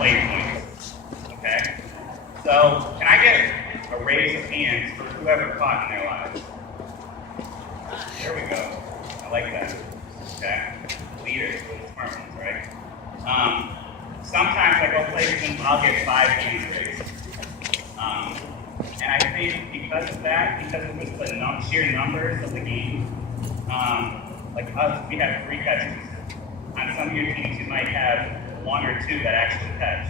play points. Okay? So, can I get a raise of hands for whoever caught in their lives? There we go. I like that. Okay? Leaders, the smart ones, right? Sometimes I go play with them, I'll get 5 hands raised. And I think because of that, because of just the sheer numbers of the game, like us, we have 3 catchers. On some of your teams, you might have 1 or 2 that actually catch.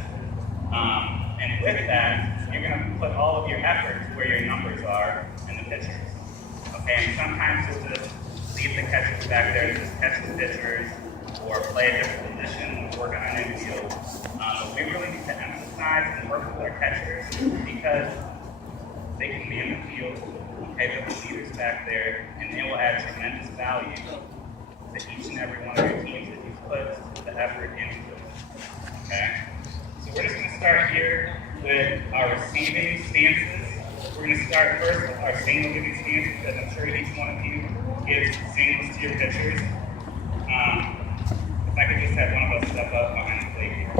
And with that, you're going to put all of your effort to where your numbers are in the pitchers. Okay, and sometimes you'll just leave the catchers back there to just catch the pitchers or play a different position, work on an infield. But we really need to emphasize and work with our catchers because they can be in the field, okay, with the leaders back there, and they will add tremendous value to each and every one of your teams that you put the effort into. Okay? So we're just going to start here with our receiving stances. We're going to start first with our single giving stances, as I'm sure each one of you gives singles to your pitchers. If I could just have one of us step up behind the plate here.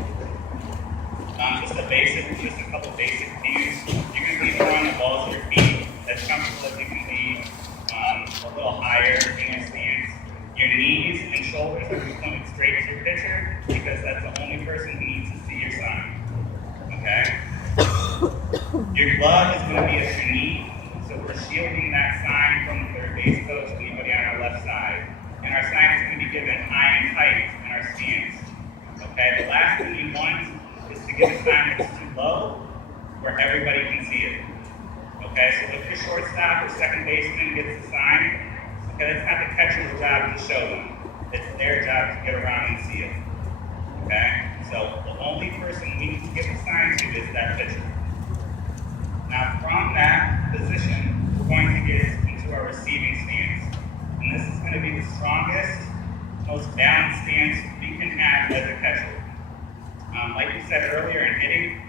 Just a couple basic views. You're going to be throwing the ball to your feet as comfortable as you can be, a little higher in your stance. Your knees and shoulders are going to be pointed straight to your pitcher because that's the only person who needs to see your sign. Okay? Your glove is going to be at your knee, so we're shielding that sign from the third base coach, anybody on our left side. And our sign is going to be given high and tight in our stance. Okay? The last thing you want is to give a sign that's too low where everybody can see it. Okay? So if your shortstop or second baseman gets the sign, okay, it's not the catcher's job to show them. It's their job to get around and see it. Okay? So the only person we need to give the sign to is that pitcher. Now from that position, we're going to get into our receiving stance. And this is going to be the strongest, most balanced stance we can have as a catcher. Like we said earlier in hitting,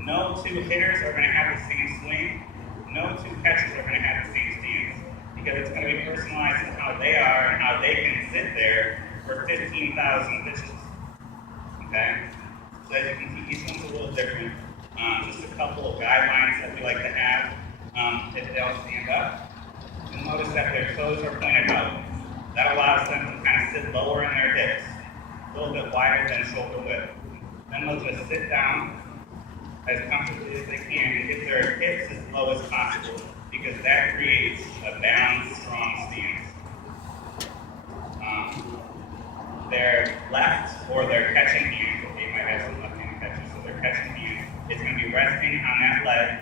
no 2 hitters are going to have the same swing. No 2 catchers are going to have the same stance. Because it's going to be personalized to how they are and how they can sit there for 15,000 pitches. Okay? So as you can see, each one's a little different. Just a couple of guidelines that we like to have if they all stand up. You'll notice that their toes are pointed out. That allows them to kind of sit lower in their hips, a little bit wider than shoulder width. Then they'll just sit down as comfortably as they can and get their hips as low as possible because that creates a balanced, strong stance. Their left or their catching hand, they might have some left-handed catchers, so their catching hand is going to be resting on that leg.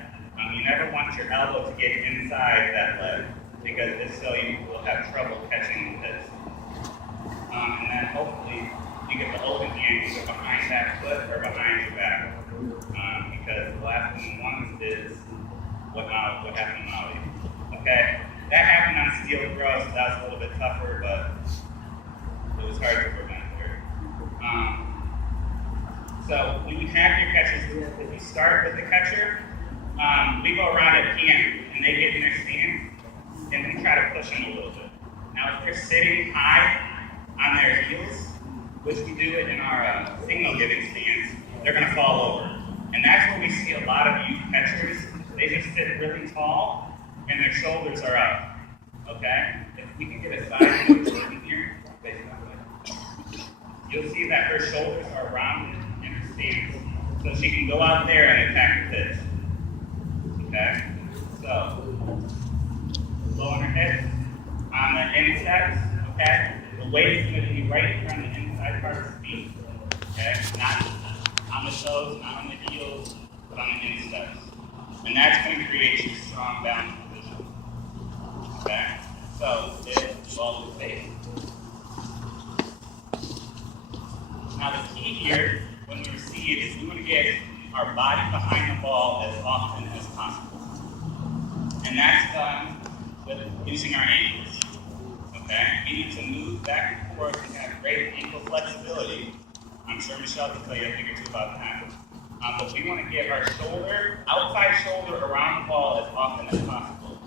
You never want your elbow to get inside that leg because if so, you will have trouble catching the pitch. And then hopefully you get the open hand either behind that foot or behind your back. Because the last thing we want is what happened in Maui. Okay, that happened on steel throw, so that was a little bit tougher, but it was hard to prevent there. So when you have your catchers, if you start with the catcher, we go around at PM and they get in their stand and we try to push them a little bit. Now if they're sitting high on their heels, which we do it in our signal giving stance, they're going to fall over. And that's where we see a lot of youth catchers. They just sit really tall and their shoulders are up. Okay? If we can get a side view of Jordan here, you'll see that her shoulders are rounded in her stance. So she can go out there and attack the pitch. Okay? So, low on her head. On the insteps, okay? The weight is going to be right here on the inside part of the feet. Okay? Not on the toes, not on the heels, but on the insteps. And that's going to create a strong balance position. Okay? So, it's all the face. Now the key here, when we receive, is we want to get our body behind the ball as often as possible. And that's done with using our ankles. Okay? We need to move back and forth and have great ankle flexibility. I'm sure Michelle can tell you a thing or two about that. But we want to get our shoulder, outside shoulder around the ball as often as possible.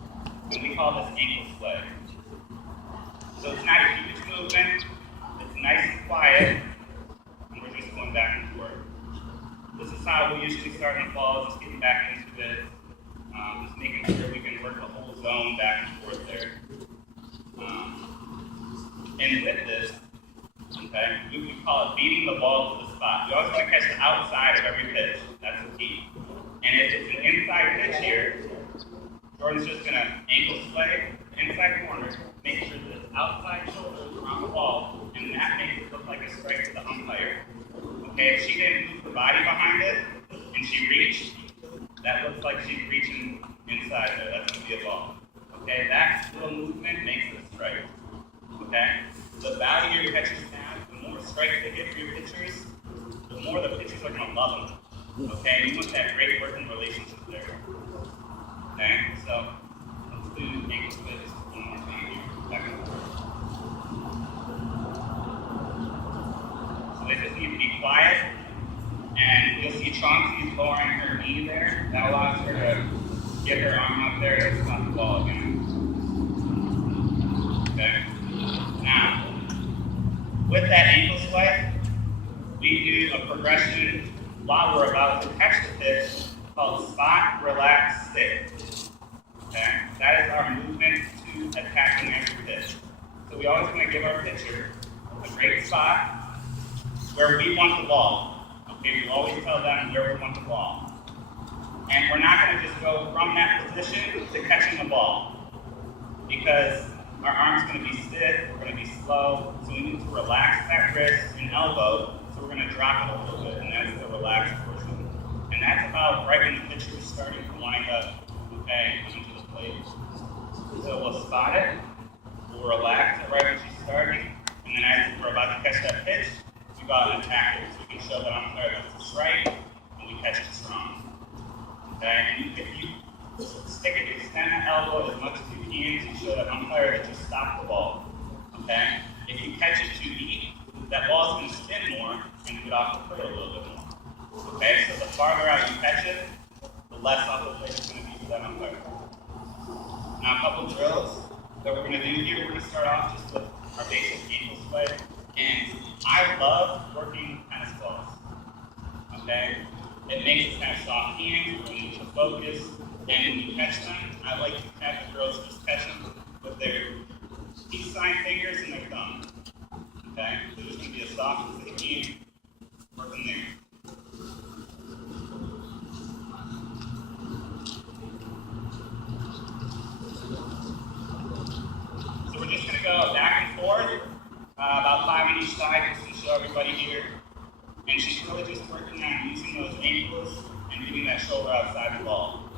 And we call this ankle flag. So it's not a huge movement. It's nice and quiet. And we're just going back and forth. This is how we usually start in the fall, just getting back into it, just making sure we can work the whole zone back and forth there. And with this, okay, we call it beating the ball to the spot. You always want to catch the outside of every pitch. That's the key. And if it's an inside pitch here, Jordan's just going to ankle sway, inside corner, make sure the outside shoulder is around the ball, and that makes it look like a strike to the umpire. Okay, if she didn't move her body behind it, and she reached, that looks like she's reaching inside there. That's going to be a ball. Okay, that little movement makes it a strike. Okay, the value your pitchers have, the more strikes they get for your pitchers, the more the pitchers are going to love them. Okay, you want that great working relationship there. Okay, so let's do ankle switch one more time here. Back and forth. So they just need to be quiet, and you'll see Chauncey's lowering her knee there. That allows her to get her arm up there to stop the ball again. Okay. Now, with that ankle swipe, we do a progression while we're about to catch the pitch called spot, relax, stick. Okay? That is our movement to attacking every pitch. So we always want to give our pitcher a great spot where we want the ball. Okay, we always tell them where we want the ball. And we're not going to just go from that position to catching the ball, because our arm's going to be stiff, we're going to be slow, so we need to relax that wrist and elbow, so we're going to drop it a little bit, and that's the relaxed portion. And that's about right when the pitcher is starting to wind up, okay, into the plate. So we'll spot it, we'll relax it right when she's starting, and then as we're about to catch that pitch, we go out and attack it. So we can show that I'm sorry, that's the strike, and we catch it strong. Okay, and if you stick it, extend that elbow as much as you can to show that umpire that you stop the ball. Okay? If you catch it too deep, that ball's going to spin more and get off the plate a little bit more. Okay? So the farther out you catch it, the less off the plate it's going to be for that umpire. Now, a couple drills that we're going to do here. We're going to start off just with our basic ankle sway. And I love working tennis balls. Okay? It makes us have soft hands, we need to focus, and when you catch them, I like to have the girls just catch them with their peace sign fingers and their thumb. Okay? So it's going to be as soft as they can, working there. So we're just going to go back and forth, about 5 on each side, just to show everybody here. And she's really just working on using those ankles and getting that shoulder outside the ball.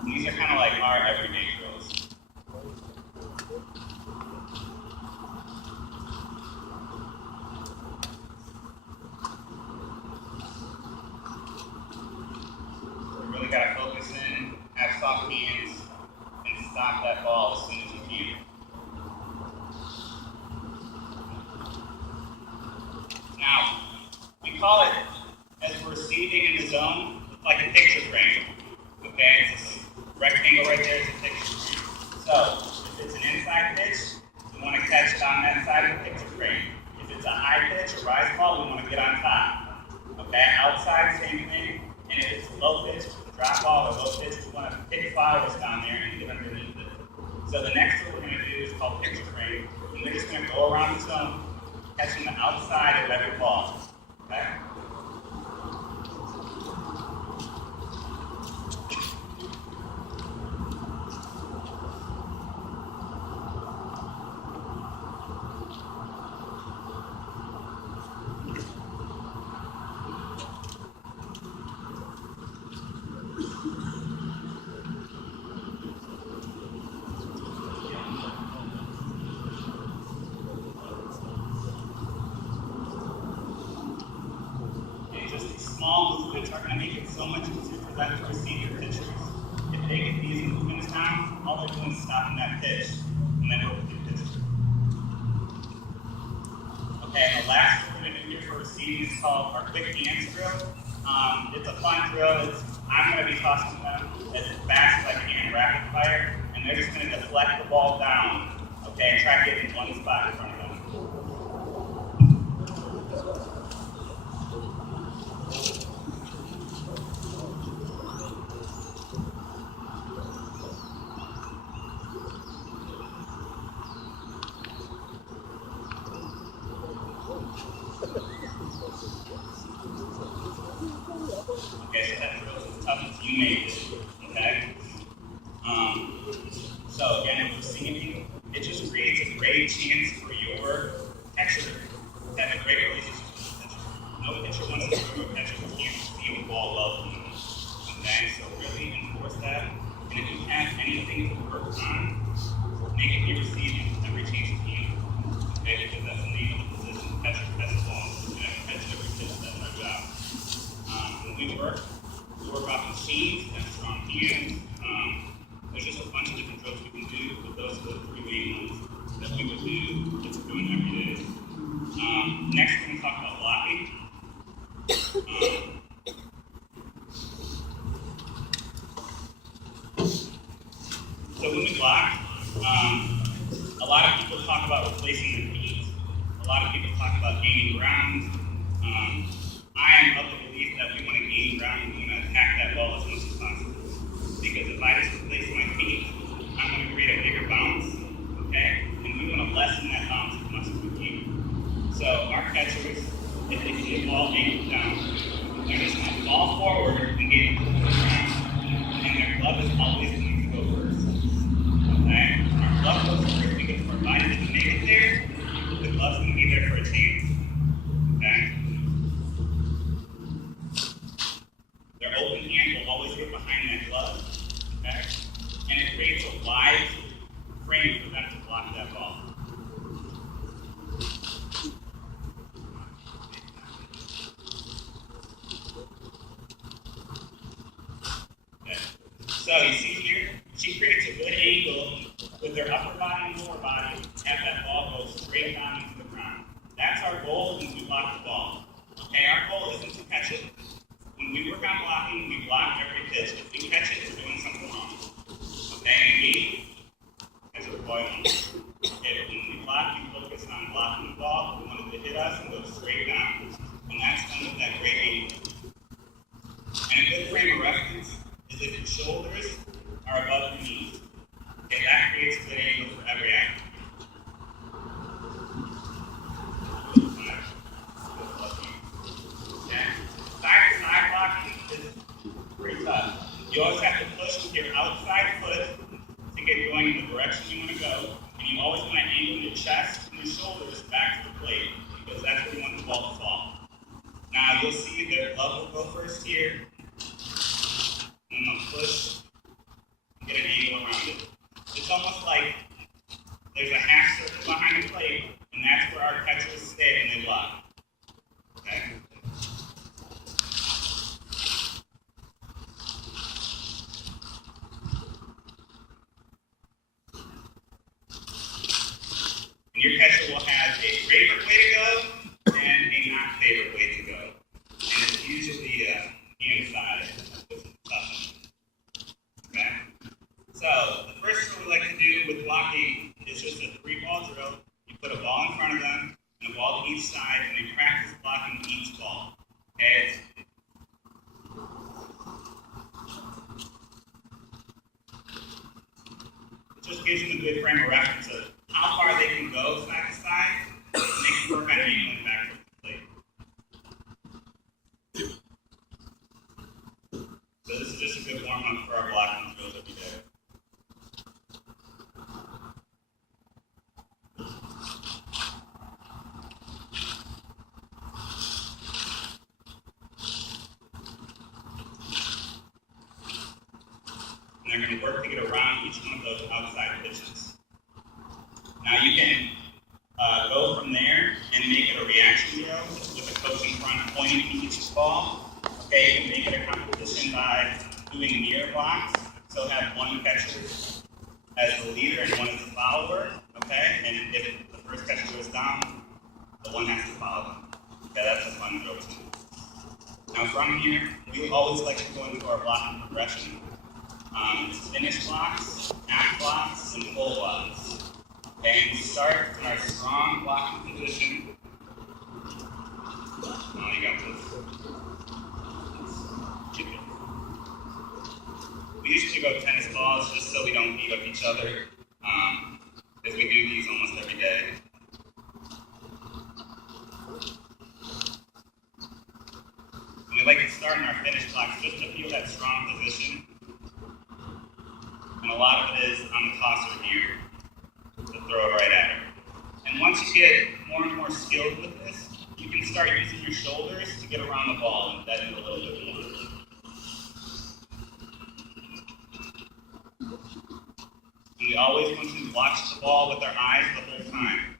And these are kind of like our everyday drills. So we really got to focus in, have soft hands, and stop that ball as soon as you can. Now, we call it, as we're receiving in the zone, like a picture frame. Okay, it's this rectangle right there is a picture frame. So, if it's an inside pitch, we want to catch it on that side of the picture frame. If it's a high pitch, a rise ball, we want to get on top. Okay, outside, same thing. And if it's a low pitch, a drop ball or low pitch, we want to pick flowers down there and get underneath it. So the next thing we're going to do is called picture frame. And we're just going to go around the zone, catching the outside of every ball. Okay? Small movements are going to make it so much easier for them to receive your pitches. If they get these movements down, all they're doing is stopping that pitch, and then work with your pitches. Okay, and the last thing we're going to do here for receiving is called our quick hands drill. It's a fun drill. I'm going to be tossing them as fast as I can, rapid fire, and they're just going to deflect the ball down, okay, and try to get in one spot in front of them. you make it, okay? So again, if we're seeing you, it just creates a great chance for your catcher to have a great relationship with the pitcher. No pitcher wants to throw a catcher who can't see the ball well from them. Okay, so really enforce that. And if you have anything to work on, make it be receiving every change of game. Okay, because that's the name of the position. Catcher catch the ball. And catch every pitch, that's our job. When we work off machines, have strong hands. There's just a bunch of different drills we can do, but those are the three main ones that we would do that we're doing every day. Next, we're going to talk about blocking. So when we block, a lot of people talk about replacing the feet. A lot of people talk about gaining ground. I am of the belief that we want to gain ground and we want to attack that ball as much as possible. Because if I just replace my feet, I'm going to create a bigger bounce, okay? And we want to lessen that bounce as much as we can. So our catchers, if they see a ball angled down, they're just going to fall forward and get into the ground. And their glove is always going to go first, okay? Our glove goes first because if our body doesn't make it there, the glove's going to be there for a chance, okay? Their open hand will always get behind that glove. Okay? And it creates a wide frame for them to block that ball. Okay. So you see here, she creates a good angle with her upper body and lower body, have that ball go straight down into the ground. That's our goal when we block the ball. Okay, our goal isn't to catch it. When we work on blocking, we block every pitch. If we catch it, we're doing something wrong. Okay, and we, as a boy, okay, when we block, we focus on blocking the ball. We want it to hit us and go straight down. And that's done with that great angle. And a good frame of reference is if your shoulders are above your knees. Okay, that creates a good angle for every athlete. Side blocking is pretty tough. You always have to push with your outside foot to get going in the direction you want to go. And you always want to angle your chest and your shoulders back to the plate because that's where you want the ball to fall. Now you'll see the glove will go first here. And then they'll push and get an angle around it. It's almost like there's a half circle behind the plate, and that's where our catchers stay and they block. Okay? Your catcher will have a favorite way to go and a not favorite way to go. And it's usually inside. Okay? So the first drill we like to do with blocking is just a 3-ball drill. You put a ball in front of them and a ball to each side, and they practice blocking each ball. Okay? It just gives them a good frame of reference of how far they can go side to side, and they can work on angling back to the plate. So this is just a good warm-up for our blocking drills every day. And they're going to work to get around each one of those outside pitches. Now you can go from there and make it a reaction drill with a coach in front pointing to each ball. Okay, you can make it a competition by doing mirror blocks. So have one catcher as the leader and one as the follower. Okay, and if the first catcher goes down, the one has to follow them. Okay, that's a fun drill too. Now from here, we always like to go into our blocking progression. It's finish blocks, half blocks, and full blocks. And we start in our strong blocking position. Oh, you got this. We usually go tennis balls just so we don't beat up each other, as we do these almost every day. And we like to start in our finish blocks just to feel that strong position. And a lot of it is on the tosser here to throw it right at her. And once you get more and more skilled with this, you can start using your shoulders to get around the ball and bend it a little bit more. And we always want to watch the ball with our eyes the whole time.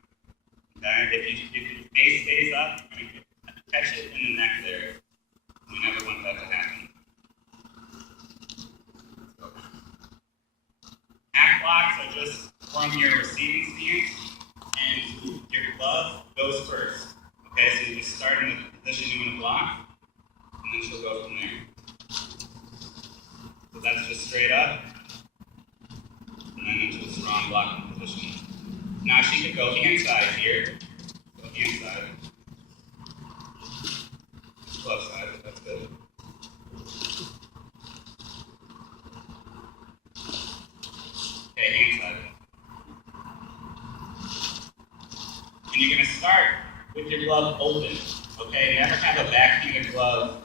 Okay? If your face stays up, you're going to catch it in the neck there. We never want that to happen. Half blocks are just from your receiving stance, and your glove goes first. Okay, so you just start in the position you want to block, and then she'll go from there. So that's just straight up, and then into a strong blocking position. Now she could go hand side here. Go hand side. Glove side, that's good. Okay, hand side. And you're going to start with your glove open. Okay, never have a backhanded glove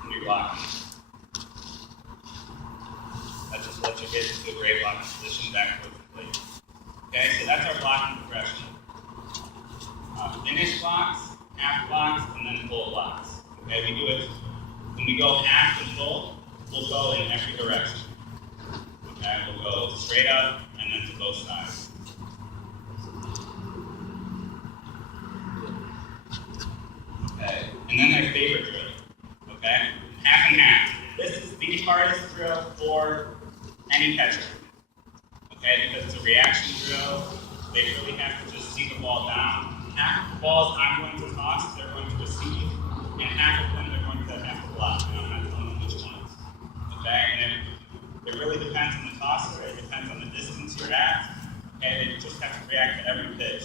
when you're blocking. That just lets you get into a great blocking position back towards the plate. Okay, so that's our blocking progression. Finish blocks, half blocks, and then full blocks. Okay, we do it when we go half and full, we'll go in every direction. Okay, we'll go straight up and then to both sides. Okay, and then my favorite drill. Okay, half and half. This is the hardest drill for any catcher. Okay, because it's a reaction drill. They really have to just see the ball down. Half of the balls I'm going to toss, they're going to receive, and half of them they're going to have to block. And I'm not telling them which ones. Okay, and it really depends on the tosser. It depends on the distance you're at. Okay, they just have to react to every pitch.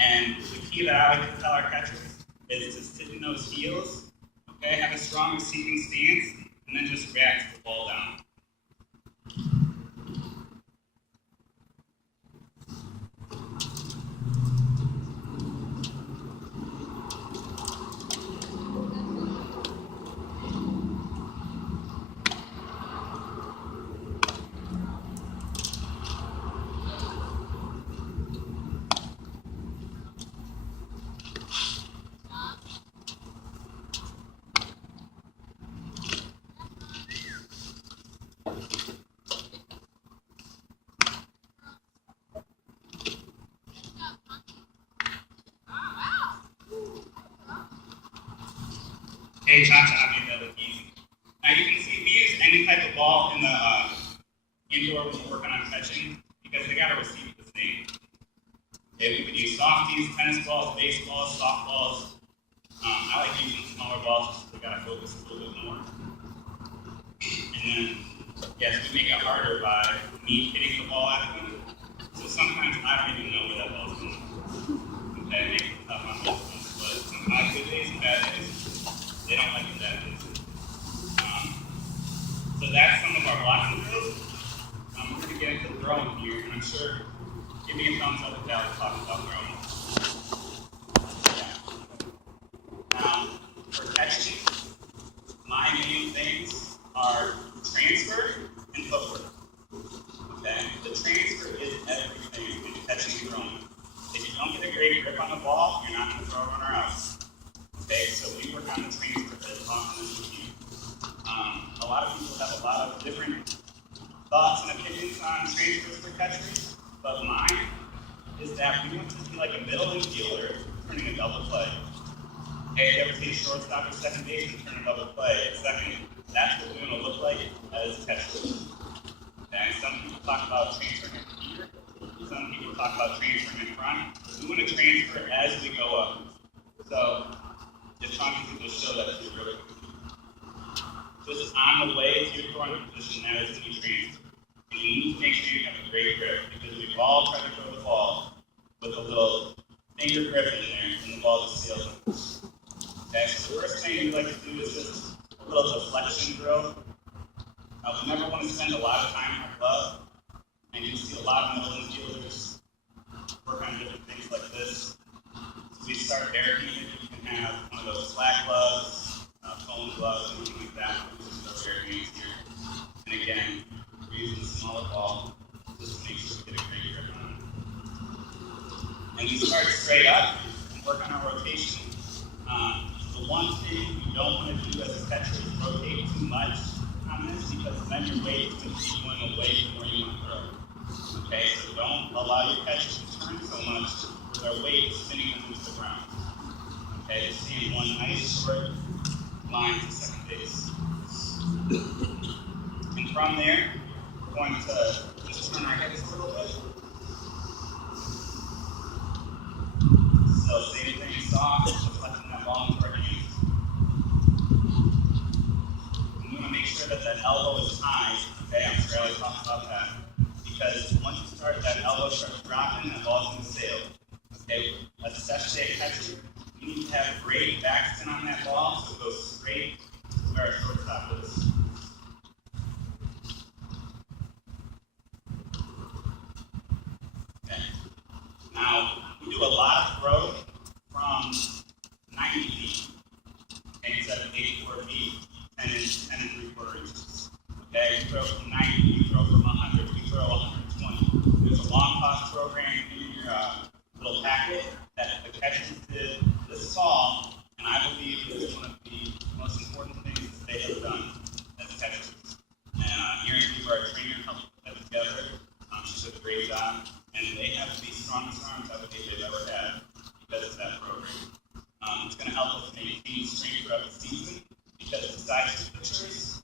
And the key that I like to tell our catchers is to sit in those heels. Okay, have a strong receiving stance, and then just react to the ball down. Hey, cha-cha made that look easy. Now you can see we use any type of ball in the indoor when we're working on catching because they got to receive the same. Okay, we could use softies, tennis balls, baseballs, softballs. I like using smaller balls just because we got to focus a little bit more. And then, yes, we make it harder by me hitting the ball at them. So sometimes I don't even know where that ball's going. Okay, it makes it tough on those ones. But sometimes good days and bad days, they don't like it that easy. So that's some of our blocking drills. We're going to get into throwing here, and I'm sure, give me a thumbs up if Dallas talks about throwing. Yeah. Now, for catching, my main things are transfer and footwork. Okay? The transfer is everything in catching and throwing. If you don't get a great grip on the ball, you're not going to throw a runner out. Okay, so we work on the transfer as often as we can. A lot of people have a lot of different thoughts and opinions on transfers for catchers, but mine is that we want to be like a middle infielder turning a double play. Hey, you ever see a shortstop or second base and turn a double play at second? That's what we're going to look like as catchers. Okay, some people talk about transferring here, some people talk about transferring in front. We want to transfer as we go up. So, just trying to just show that it's really just on the way to your throwing position, that is when you transfer. And you need to make sure you have a great grip because we've all tried to throw the ball with a little finger grip in there and the ball just seals it. Okay, so the first thing we like to do is just a little deflection drill. We never want to spend a lot of time on our glove, and you see a lot of middle infielders work on different things like this. So we start barricading. You can have one of those flat gloves, foam gloves, anything like that. So very hands here. And again, we're using a smaller ball just to make sure we get a great grip on it. And we start straight up and work on our rotation. The one thing you don't want to do as a catcher is rotate too much on this, because then your weight is going to be going away from where you want to throw. Okay, so don't allow your catchers to turn so much where their weight is spinning them into the ground. Okay, just seeing one nice short line to second base. And from there, we're going to just turn our heads a little bit. So same thing, soft, just letting that ball into our hands. And we want to make sure that that elbow is high. Okay, I'm sure I always talk about that. Because once you start, that elbow starts dropping, that ball's going to sail. Okay, especially a catcher, you need to have great backspin on that ball so it goes straight to where our shortstop is. Okay. Now, we do a lot of throw from 90 feet, okay, instead of 84 feet, 10 and 3/4 inches. Okay, we throw from 90, we throw from 100, we throw 120. There's a long toss program in your little packet that the catchers did this fall, and I believe it's one of the most important things that they have done as catchers. And Erin Cooper, our trainer, helped put that together. She did a great job, and they have the strongest arms I believe they've ever had because of that program. It's going to help us maintain strength throughout the season, because besides the pitchers,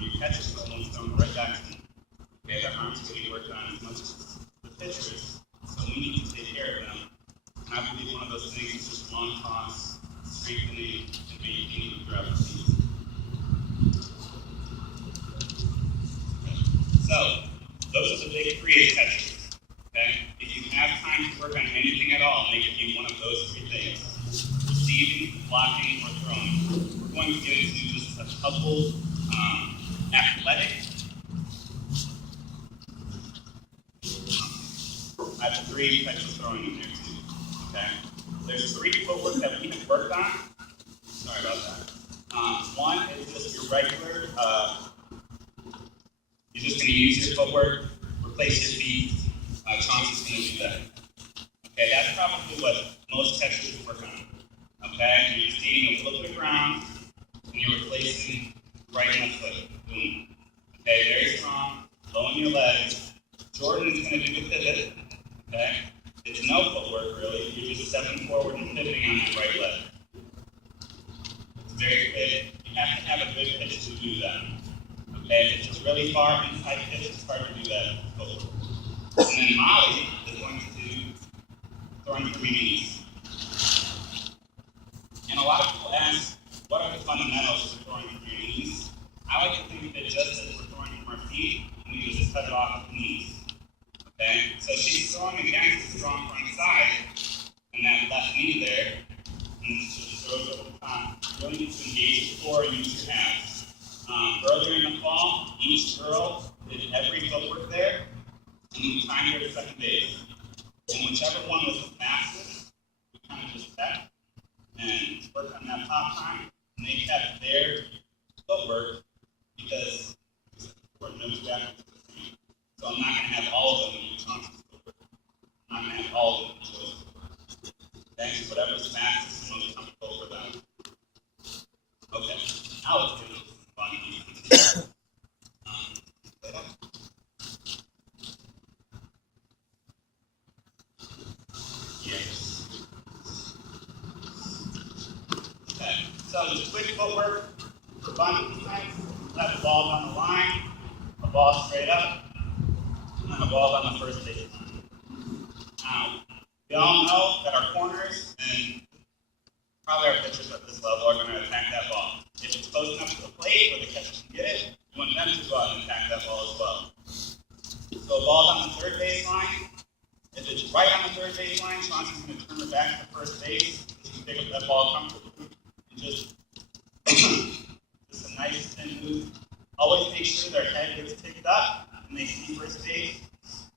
your catchers are the ones throwing right back to them. Okay, their arms are getting worked on as much as the pitchers, so we need to take care of them. And I believe one of those things is just long toss, strengthening, and maintaining throughout the season. Okay. So, those are the big three as catchers. Okay? If you have time to work on anything at all, make it be one of those three things: receiving, blocking, or throwing. We're going to get into just a couple athletic. I have 3 types of throwing in there too. Okay? There's 3 footwork that we have worked on. Sorry about that. One is just your regular. You're just going to use your footwork, replace your feet. Chauncey's going to do that. Okay, that's probably what most catchers work on. Okay, and you're skating a little bit ground, and you're replacing right and left foot. Boom. Okay, very strong. Low in your legs. Jordan is going to do the pivot. Okay, it's no footwork really. You're just stepping forward and pivoting on that right leg. It's very quick. You have to have a good pitch to do that. Okay, if it's just really far inside pitch, it's hard to do that footwork. And then Molly is going to do throwing 3 knees. And a lot of people ask, what are the fundamentals of throwing 3 knees? I like to think that just as we're throwing from our feet, we need to just cut it off with the knees. Okay? So she's throwing against the strong front side, and that left knee there, and she just throws over the top. You really need to engage the core and use your abs. Earlier in the fall, each girl did every footwork there, and we timed her to second base. And whichever one was the fastest, we kind of just kept and worked on that pop time, and they kept their footwork because we're no back. So I'm not going to have all of them use Chauncey's footwork. I'm not going to have all of them use Joe's footwork. Thanks, whatever's fastest and most comfortable for them. Okay, now let's get into some fun. Yes. Okay, so just quick footwork for bunny defense. Have a ball on the line, a ball straight up, and then a ball on the first base line. Now, we all know that our corners and probably our pitchers at this level are going to attack that ball. If it's close enough to the plate where the catcher can get it, you want them to go out and attack that ball as well. So a ball's on the third base line. If it's right on the third base line, Chauncey's going to turn it back to first base. You can pick up that ball comfortably and just a nice spin move. Always make sure their head gets picked up and they see first base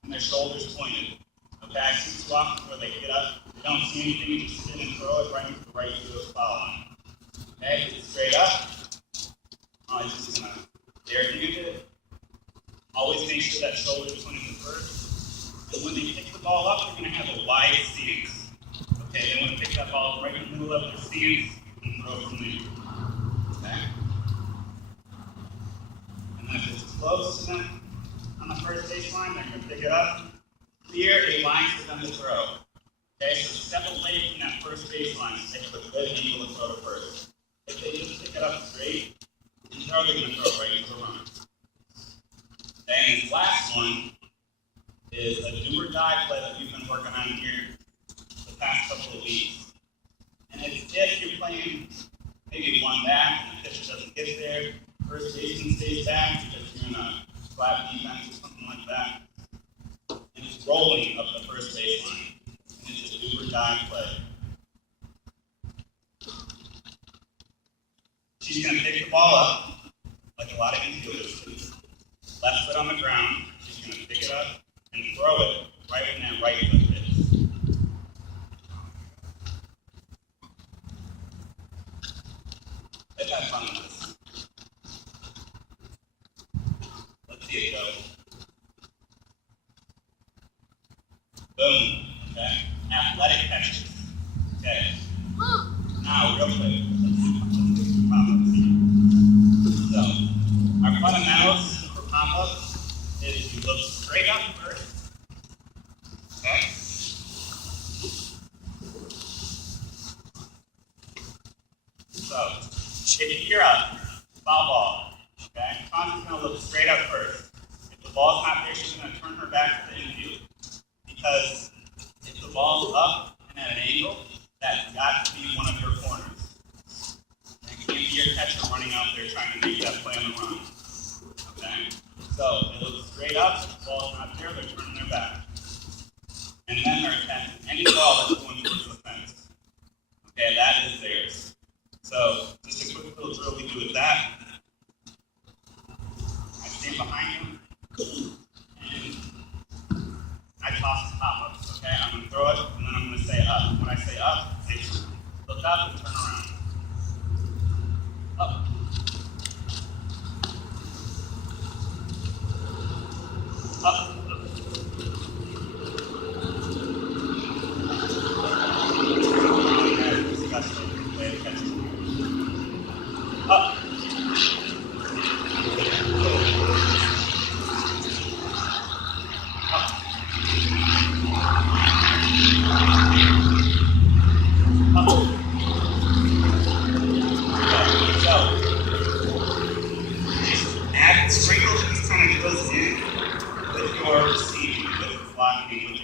and their shoulders pointed. Okay, I see too often where they get up, they don't see anything, you just spin and throw it right into the right field foul line. Okay, get straight up, go from there. Okay? And then if it's close to them on the first baseline, they're going to pick it up, clear a line for them to throw. Okay, so step away from that first baseline and take a good angle to throw to first. If they just pick it up straight, and throw, they're going to throw right into the run. And this last one is a do or die play that we've been working on here the past couple of weeks. And it's if you're playing maybe one back and the pitcher doesn't get there, first baseman stays back because you're in a flat defense or something like that. And it's rolling up the first baseline. And it's a do or die play. She's going to pick the ball up like a lot of infielders do. Left foot on the ground, she's going to pick it up and throw it right when that right foot hits. Let's have fun with this. Let's see it go. Boom. Okay. Athletic catches. Okay. Now, real quick, let's do pop-ups here. So, our fundamentals for pop-ups is you look straight up first. Okay. So, if you're a foul ball, okay, Connor's going to look straight up first. If the ball's not there, she's going to turn her back to the infield. Because if the ball's up and at an angle, that's got to be one of your corners. It can't be your catcher running out there trying to make that play on the run. Okay? So they look straight up, if the ball's not there, they're turning their back. And then they're attacking any ball that's going towards the fence. Okay, that is theirs. So just a quick little drill we do with that. I stand behind you and I toss the pop-ups, okay? I'm going to throw it, and then I'm going to say up. When I say up, say look up and turn around. Up. Up. Okay, disgusting way to catch it. Up. Sprinkle these kind of drills in with your receiving, with blocking, with